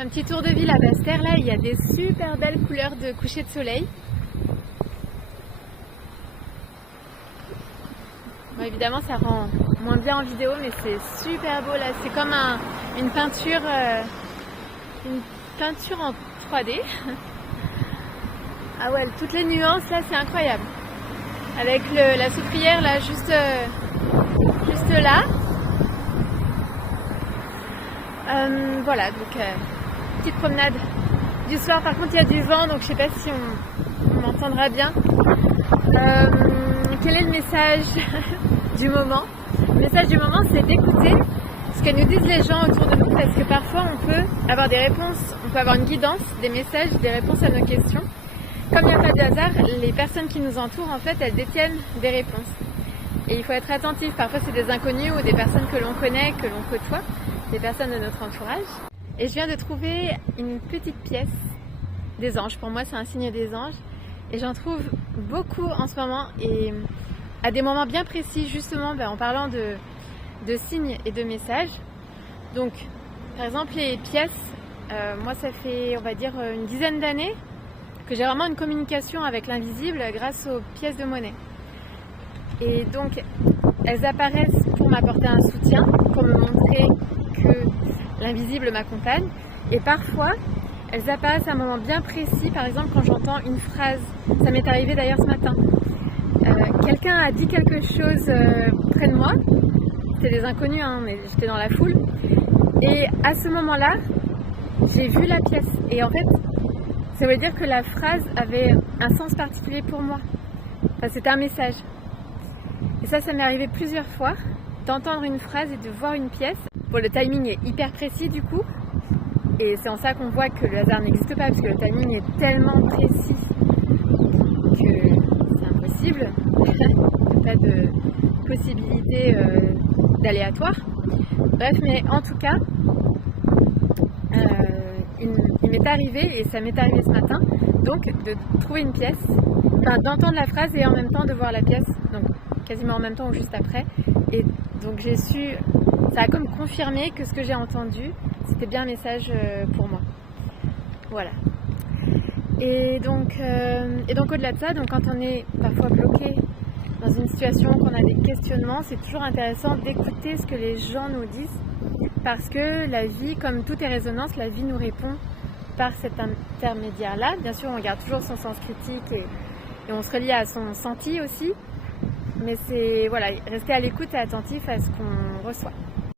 fais un petit tour de ville à Basse-Terre. Là, il y a des super belles couleurs de coucher de soleil. Bon, évidemment, ça rend moins bien en vidéo, mais c'est super beau là. C'est comme une peinture en 3D. Ah ouais, toutes les nuances là, c'est incroyable. Avec la soufrière là, juste là. Voilà, donc petite promenade du soir. Par contre, il y a du vent, donc je sais pas si on m'entendra bien. Quel est le message du moment? Le message du moment, c'est d'écouter ce que nous disent les gens autour de nous, parce que parfois on peut avoir des réponses, on peut avoir une guidance, des messages, des réponses à nos questions. Comme il n'y a pas de hasard, les personnes qui nous entourent, en fait, elles détiennent des réponses. Et il faut être attentif. Parfois, c'est des inconnus ou des personnes que l'on connaît, que l'on côtoie, des personnes de notre entourage. Et je viens de trouver une petite pièce des anges. Pour moi, c'est un signe des anges. Et j'en trouve beaucoup en ce moment. Et à des moments bien précis, justement, en parlant de signes et de messages. Donc, par exemple, les pièces, moi, ça fait, on va dire, une dizaine d'années que j'ai vraiment une communication avec l'invisible grâce aux pièces de monnaie. Et donc, elles apparaissent pour m'apporter un soutien, pour me montrer que l'invisible m'accompagne. Et parfois, elles apparaissent à un moment bien précis, par exemple quand j'entends une phrase. Ça m'est arrivé d'ailleurs ce matin. Quelqu'un a dit quelque chose près de moi. C'était des inconnus, mais j'étais dans la foule. Et à ce moment-là, j'ai vu la pièce. Et en fait, ça veut dire que la phrase avait un sens particulier pour moi. Enfin, c'était un message. Et ça m'est arrivé plusieurs fois, d'entendre une phrase et de voir une pièce. Bon, le timing est hyper précis du coup. Et c'est en ça qu'on voit que le hasard n'existe pas, parce que le timing est tellement précis que c'est impossible. Il n'y a pas de possibilité d'aléatoire. Bref, mais en tout cas, il m'est arrivé, et ça m'est arrivé ce matin, donc de trouver une pièce, d'entendre la phrase et en même temps de voir la pièce, donc quasiment en même temps ou juste après. Et donc ça a comme confirmé que ce que j'ai entendu, c'était bien un message pour moi. Voilà. Et donc au-delà de ça, donc quand on est parfois bloqué dans une situation, qu'on a des questionnements, c'est toujours intéressant d'écouter ce que les gens nous disent, parce que la vie, comme tout est résonance, la vie nous répond par cet intermédiaire-là. Bien sûr, on garde toujours son sens critique et on se relie à son senti aussi, mais c'est voilà, rester à l'écoute et attentif à ce qu'on reçoit.